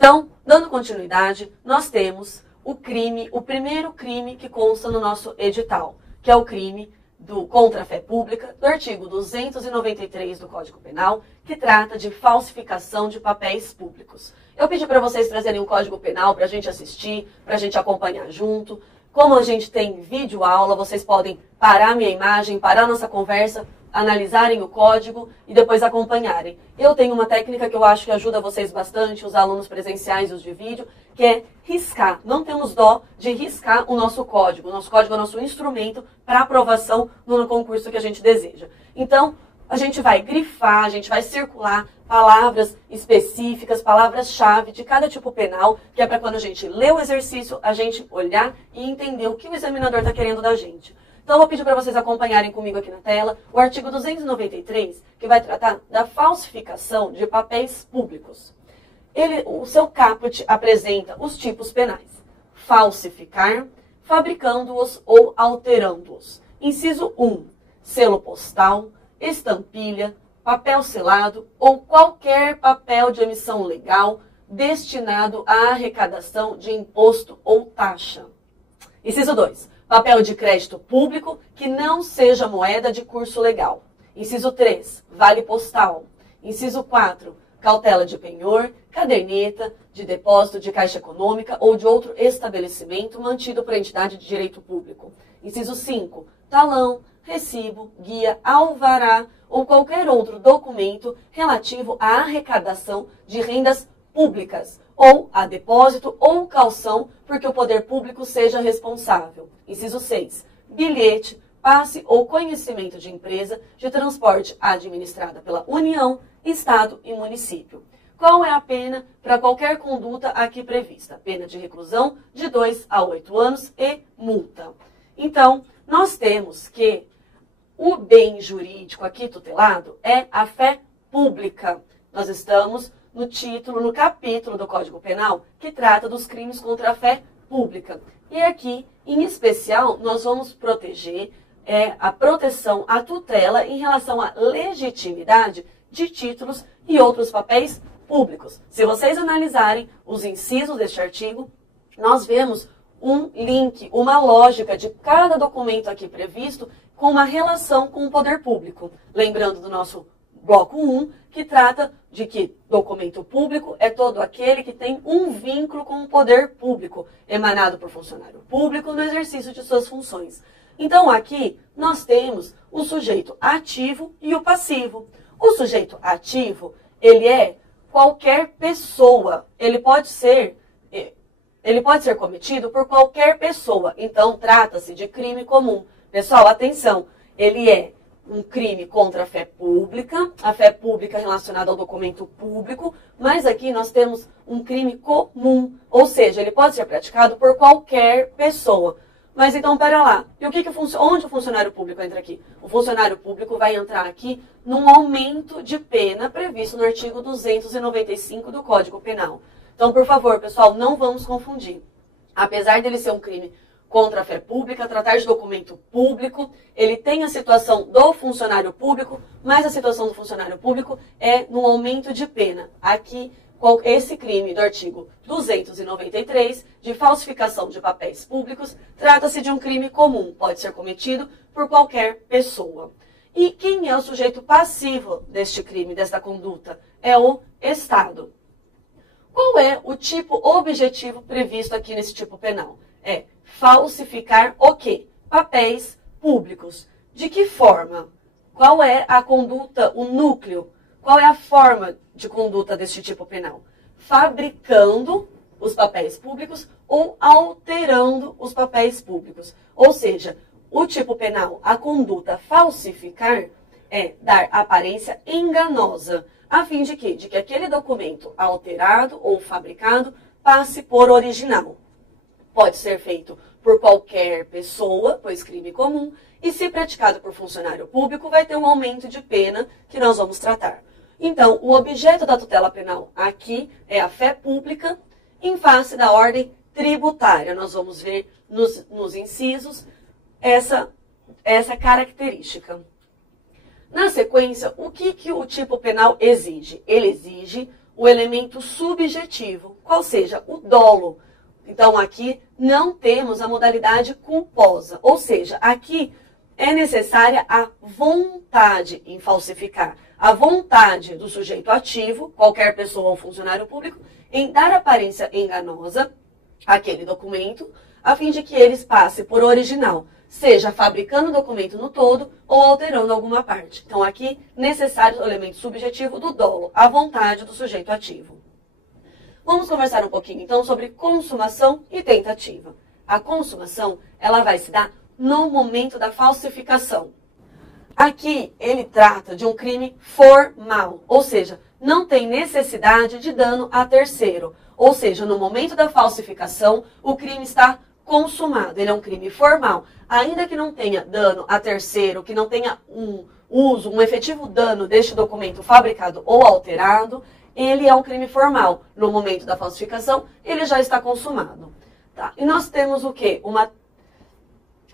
Então, dando continuidade, nós temos o primeiro crime que consta no nosso edital, que é o crime contra a fé pública, do artigo 293 do Código Penal, que trata de falsificação de papéis públicos. Eu pedi para vocês trazerem o Código Penal para a gente assistir, para a gente acompanhar junto. Como a gente tem vídeo aula, vocês podem parar minha imagem, parar nossa conversa, analisarem o código e depois acompanharem. Eu tenho uma técnica que eu acho que ajuda vocês bastante, os alunos presenciais e os de vídeo, que é riscar. Não temos dó de riscar o nosso código. O nosso código é o nosso instrumento para aprovação no concurso que a gente deseja. Então, a gente vai grifar, a gente vai circular palavras específicas, palavras-chave de cada tipo penal, que é para quando a gente lê o exercício, a gente olhar e entender o que o examinador está querendo da gente. Então, eu vou pedir para vocês acompanharem comigo aqui na tela o artigo 293, que vai tratar da falsificação de papéis públicos. O seu caput apresenta os tipos penais: falsificar, fabricando-os ou alterando-os. Inciso 1, selo postal, estampilha, papel selado ou qualquer papel de emissão legal destinado à arrecadação de imposto ou taxa. Inciso 2, papel de crédito público que não seja moeda de curso legal. Inciso 3, vale postal. Inciso 4, cautela de penhor, caderneta de depósito de caixa econômica ou de outro estabelecimento mantido por entidade de direito público. Inciso 5, talão, recibo, guia, alvará ou qualquer outro documento relativo à arrecadação de rendas públicas ou a depósito ou calção, porque o poder público seja responsável. Inciso 6, bilhete, passe ou conhecimento de empresa de transporte administrada pela União, Estado e município. Qual é a pena para qualquer conduta aqui prevista? Pena de reclusão de 2 a 8 anos e multa. Então, nós temos que o bem jurídico aqui tutelado é a fé pública. Nós estamos no título, no capítulo do Código Penal, que trata dos crimes contra a fé pública. E aqui, em especial, nós vamos proteger a proteção, a tutela em relação à legitimidade de títulos e outros papéis públicos. Se vocês analisarem os incisos deste artigo, nós vemos um link, uma lógica de cada documento aqui previsto com uma relação com o poder público. Lembrando do nosso bloco 1, que trata de que documento público é todo aquele que tem um vínculo com o poder público, emanado por funcionário público no exercício de suas funções. Então, aqui, nós temos o sujeito ativo e o passivo. O sujeito ativo, ele é qualquer pessoa. Ele pode ser cometido por qualquer pessoa. Então, trata-se de crime comum. Pessoal, atenção, ele é um crime contra a fé pública relacionada ao documento público, mas aqui nós temos um crime comum, ou seja, ele pode ser praticado por qualquer pessoa. Mas então, pera lá, e onde o funcionário público entra aqui? O funcionário público vai entrar aqui num aumento de pena previsto no artigo 295 do Código Penal. Então, por favor, pessoal, não vamos confundir. Apesar dele ser um crime contra a fé pública, tratar de documento público, ele tem a situação do funcionário público, mas a situação do funcionário público é no aumento de pena. Aqui, esse crime do artigo 293, de falsificação de papéis públicos, trata-se de um crime comum, pode ser cometido por qualquer pessoa. E quem é o sujeito passivo deste crime, desta conduta? É o Estado. Qual é o tipo objetivo previsto aqui nesse tipo penal? É falsificar o quê? Papéis públicos. De que forma? Qual é a conduta, o núcleo? Qual é a forma de conduta deste tipo penal? Fabricando os papéis públicos ou alterando os papéis públicos. Ou seja, o tipo penal, a conduta falsificar, é dar aparência enganosa, a fim de quê? De que aquele documento alterado ou fabricado passe por original. Pode ser feito por qualquer pessoa, pois crime comum, e se praticado por funcionário público, vai ter um aumento de pena que nós vamos tratar. Então, o objeto da tutela penal aqui é a fé pública em face da ordem tributária. Nós vamos ver nos incisos essa característica. Na sequência, o que o tipo penal exige? Ele exige o elemento subjetivo, qual seja o dolo. Então, aqui não temos a modalidade culposa, ou seja, aqui é necessária a vontade em falsificar, a vontade do sujeito ativo, qualquer pessoa ou funcionário público, em dar aparência enganosa àquele documento, a fim de que eles passe por original, seja fabricando o documento no todo ou alterando alguma parte. Então, aqui, necessário o elemento subjetivo do dolo, a vontade do sujeito ativo. Vamos conversar um pouquinho, então, sobre consumação e tentativa. A consumação, ela vai se dar no momento da falsificação. Aqui, ele trata de um crime formal, ou seja, não tem necessidade de dano a terceiro. Ou seja, no momento da falsificação, o crime está consumado. Ele é um crime formal. Ainda que não tenha dano a terceiro, que não tenha um efetivo dano deste documento fabricado ou alterado, ele é um crime formal. No momento da falsificação, ele já está consumado. Tá? E nós temos o quê?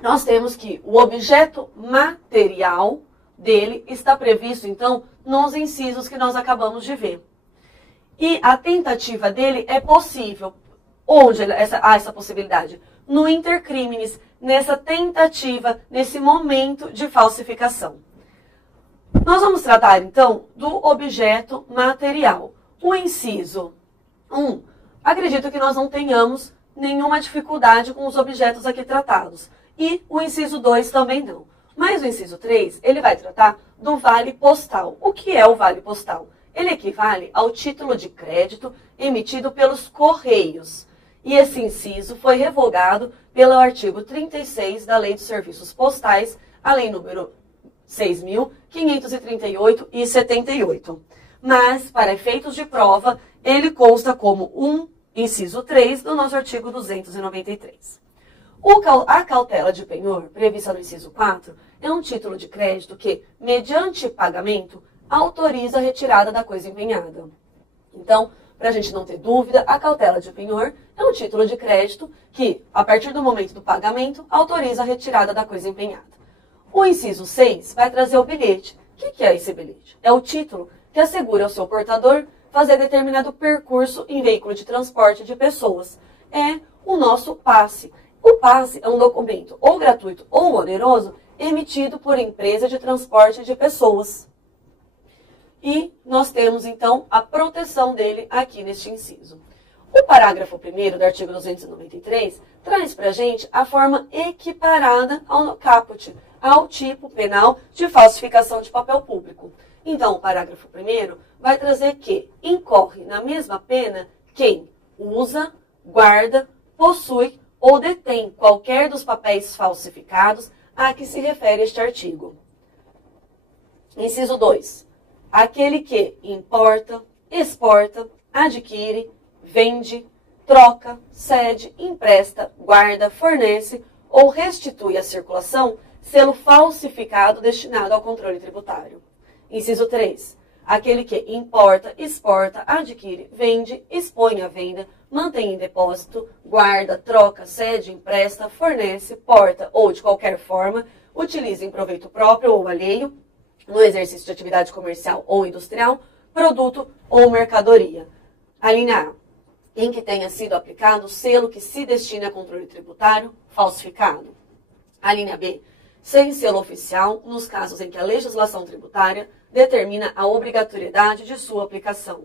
Nós temos que o objeto material dele está previsto, então, nos incisos que nós acabamos de ver. E a tentativa dele é possível. Onde há essa possibilidade? No intercrimes, nessa tentativa, nesse momento de falsificação. Nós vamos tratar, então, do objeto material. O inciso 1. Acredito que nós não tenhamos nenhuma dificuldade com os objetos aqui tratados. E o inciso 2 também não. Mas o inciso 3, ele vai tratar do vale postal. O que é o vale postal? Ele equivale ao título de crédito emitido pelos Correios. E esse inciso foi revogado pelo artigo 36 da Lei dos Serviços Postais, a lei número 6.538 e 78. Mas, para efeitos de prova, ele consta como um inciso 3 do nosso artigo 293. A cautela de penhor, prevista no inciso 4, é um título de crédito que, mediante pagamento, autoriza a retirada da coisa empenhada. Então, para a gente não ter dúvida, a cautela de penhor é um título de crédito que, a partir do momento do pagamento, autoriza a retirada da coisa empenhada. O inciso 6 vai trazer o bilhete. O que é esse bilhete? É o título que assegura ao seu portador fazer determinado percurso em veículo de transporte de pessoas. É o nosso passe. O passe é um documento ou gratuito ou oneroso emitido por empresa de transporte de pessoas. E nós temos, então, a proteção dele aqui neste inciso. O parágrafo 1º do artigo 293 traz para a gente a forma equiparada ao caput, ao tipo penal de falsificação de papel público. Então, o parágrafo 1º vai trazer que incorre na mesma pena quem usa, guarda, possui ou detém qualquer dos papéis falsificados a que se refere este artigo. Inciso 2. Aquele que importa, exporta, adquire, vende, troca, cede, empresta, guarda, fornece ou restitui à circulação selo falsificado destinado ao controle tributário. Inciso 3. Aquele que importa, exporta, adquire, vende, expõe à venda, mantém em depósito, guarda, troca, cede, empresta, fornece, porta ou de qualquer forma, utiliza em proveito próprio ou alheio, no exercício de atividade comercial ou industrial, produto ou mercadoria. A linha A, em que tenha sido aplicado o selo que se destina a controle tributário falsificado. A linha B, sem selo oficial, nos casos em que a legislação tributária determina a obrigatoriedade de sua aplicação.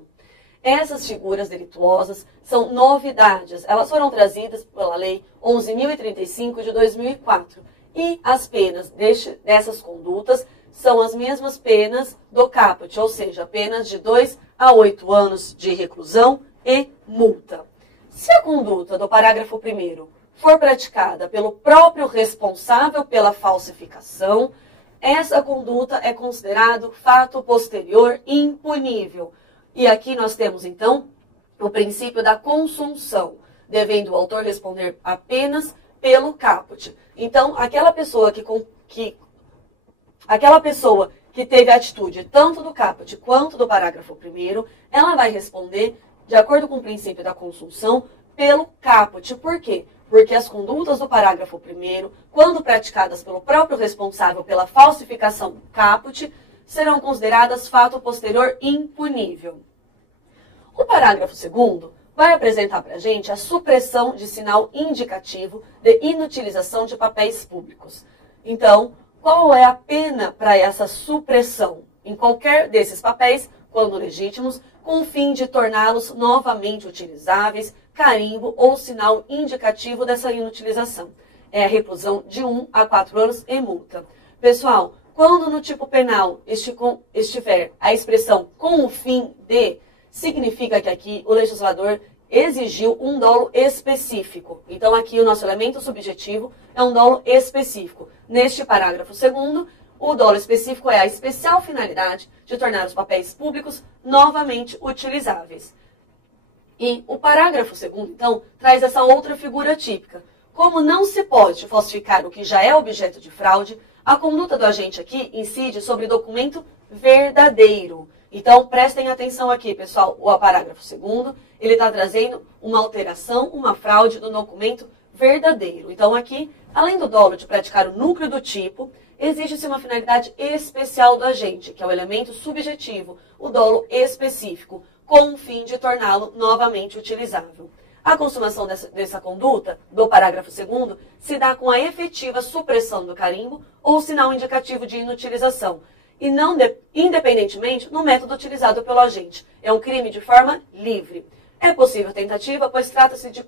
Essas figuras delituosas são novidades. Elas foram trazidas pela Lei 11.035 de 2004. E as penas dessas condutas são as mesmas penas do caput, ou seja, penas de 2 a 8 anos de reclusão e multa. Se a conduta do parágrafo 1º for praticada pelo próprio responsável pela falsificação, essa conduta é considerado fato posterior impunível. E aqui nós temos, então, o princípio da consunção, devendo o autor responder apenas pelo caput. Então, aquela pessoa que teve a atitude tanto do caput quanto do parágrafo 1º, ela vai responder, de acordo com o princípio da consunção, pelo caput. Por quê? Porque as condutas do parágrafo 1º, quando praticadas pelo próprio responsável pela falsificação caput, serão consideradas fato posterior impunível. O parágrafo 2º vai apresentar para a gente a supressão de sinal indicativo de inutilização de papéis públicos. Então, qual é a pena para essa supressão em qualquer desses papéis, quando legítimos, com o fim de torná-los novamente utilizáveis, carimbo ou sinal indicativo dessa inutilização? É a reclusão de 1 a 4 anos e multa. Pessoal, quando no tipo penal estiver a expressão com o fim de, significa que aqui o legislador exigiu um dolo específico. Então aqui o nosso elemento subjetivo é um dolo específico. Neste parágrafo 2º, o dolo específico é a especial finalidade de tornar os papéis públicos novamente utilizáveis. E o parágrafo 2º, então, traz essa outra figura típica. Como não se pode falsificar o que já é objeto de fraude, a conduta do agente aqui incide sobre documento verdadeiro. Então, prestem atenção aqui, pessoal. O parágrafo 2º, ele está trazendo uma alteração, uma fraude do documento verdadeiro. Então, aqui, além do dolo de praticar o núcleo do tipo, existe-se uma finalidade especial do agente, que é o elemento subjetivo, o dolo específico, com o fim de torná-lo novamente utilizável. A consumação dessa conduta, do parágrafo 2º, se dá com a efetiva supressão do carimbo ou sinal indicativo de inutilização, e não independentemente do método utilizado pelo agente. É um crime de forma livre. É possível tentativa, pois trata-se de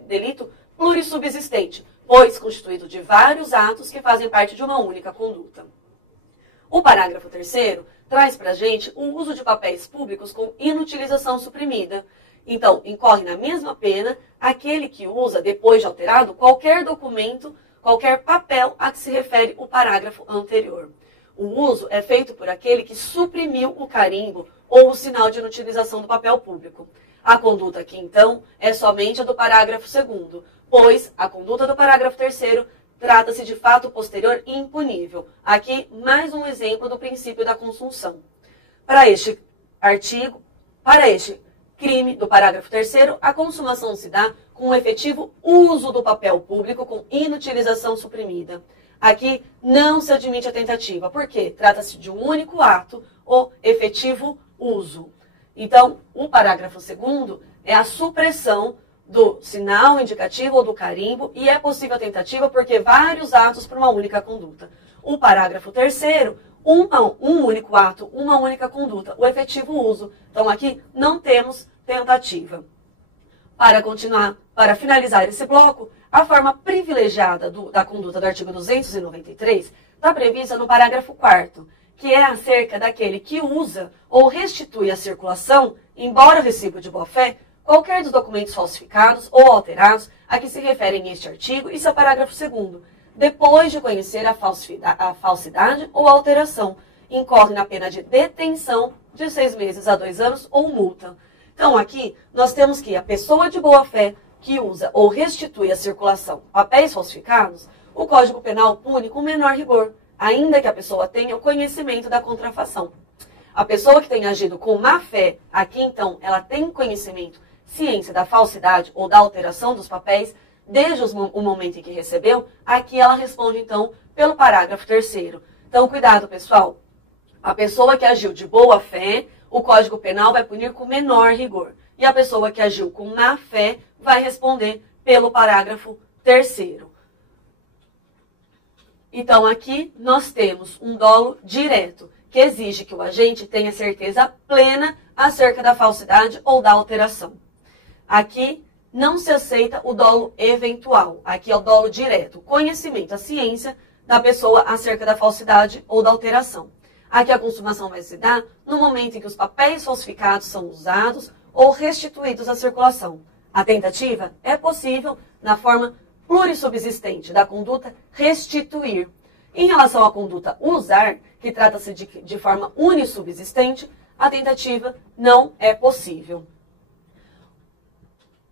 delito plurissubsistente, pois constituído de vários atos que fazem parte de uma única conduta. O parágrafo 3º traz para a gente o uso de papéis públicos com inutilização suprimida. Então, incorre na mesma pena aquele que usa, depois de alterado, qualquer documento, qualquer papel a que se refere o parágrafo anterior. O uso é feito por aquele que suprimiu o carimbo ou o sinal de inutilização do papel público. A conduta aqui, então, é somente a do parágrafo 2º, pois a conduta do parágrafo 3º trata-se de fato posterior e impunível. Aqui, mais um exemplo do princípio da consunção. Para este crime do parágrafo 3º, a consumação se dá com o efetivo uso do papel público com inutilização suprimida. Aqui não se admite a tentativa, porque trata-se de um único ato, o efetivo uso. Então, o parágrafo 2º é a supressão do sinal indicativo ou do carimbo, e é possível a tentativa porque vários atos para uma única conduta. O parágrafo 3º, um único ato, uma única conduta, o efetivo uso. Então, aqui não temos tentativa. Para finalizar esse bloco, a forma privilegiada da conduta do artigo 293 está prevista no parágrafo 4º, que é acerca daquele que usa ou restitui à circulação, embora recibo de boa-fé, qualquer dos documentos falsificados ou alterados a que se referem este artigo e seu parágrafo 2º, depois de conhecer a falsidade ou alteração, incorre na pena de detenção de 6 meses a 2 anos ou multa. Então, aqui, nós temos que a pessoa de boa-fé que usa ou restitui à circulação papéis falsificados, o Código Penal pune com menor rigor, ainda que a pessoa tenha o conhecimento da contrafação. A pessoa que tem agido com má-fé, aqui, então, ela tem conhecimento, ciência da falsidade ou da alteração dos papéis, desde o momento em que recebeu, aqui ela responde, então, pelo parágrafo 3º. Então, cuidado, pessoal. A pessoa que agiu de boa fé, o Código Penal vai punir com menor rigor. E a pessoa que agiu com má fé vai responder pelo parágrafo 3º. Então, aqui nós temos um dolo direto, que exige que o agente tenha certeza plena acerca da falsidade ou da alteração. Aqui não se aceita o dolo eventual. Aqui é o dolo direto, conhecimento, a ciência da pessoa acerca da falsidade ou da alteração. Aqui a consumação vai se dar no momento em que os papéis falsificados são usados ou restituídos à circulação. A tentativa é possível na forma plurissubsistente da conduta restituir. Em relação à conduta usar, que trata-se de forma unissubsistente, a tentativa não é possível.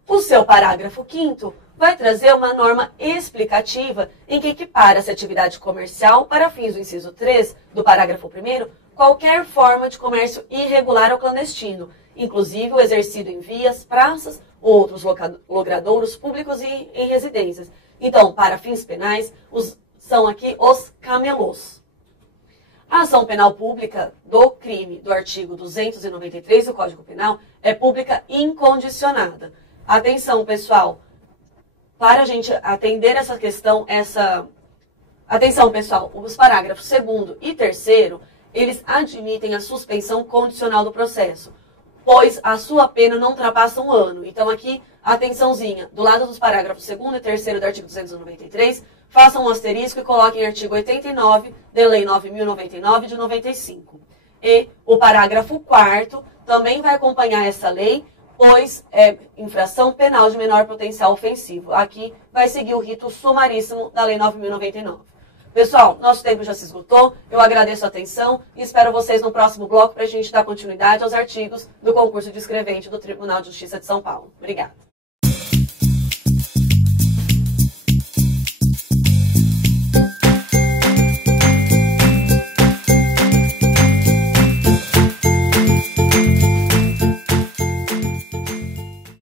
O seu parágrafo 5º vai trazer uma norma explicativa em que equipara-se a atividade comercial para fins do inciso 3 do parágrafo 1º, qualquer forma de comércio irregular ou clandestino, inclusive o exercido em vias, praças ou outros logradouros públicos e em residências. Então, para fins penais, são aqui os camelôs. A ação penal pública do crime do artigo 293 do Código Penal é pública incondicionada. Atenção, pessoal, para a gente atender essa questão, Atenção, pessoal, os parágrafos 2º e 3º, eles admitem a suspensão condicional do processo, pois a sua pena não ultrapassa 1 ano. Então aqui, atençãozinha, do lado dos parágrafos 2º e 3º do artigo 293, façam um asterisco e coloquem artigo 89 da Lei 9.099 de 95. E o parágrafo 4º também vai acompanhar essa lei, pois é infração penal de menor potencial ofensivo. Aqui vai seguir o rito sumaríssimo da Lei 9.099. Pessoal, nosso tempo já se esgotou, eu agradeço a atenção e espero vocês no próximo bloco para a gente dar continuidade aos artigos do concurso de escrevente do Tribunal de Justiça de São Paulo. Obrigada.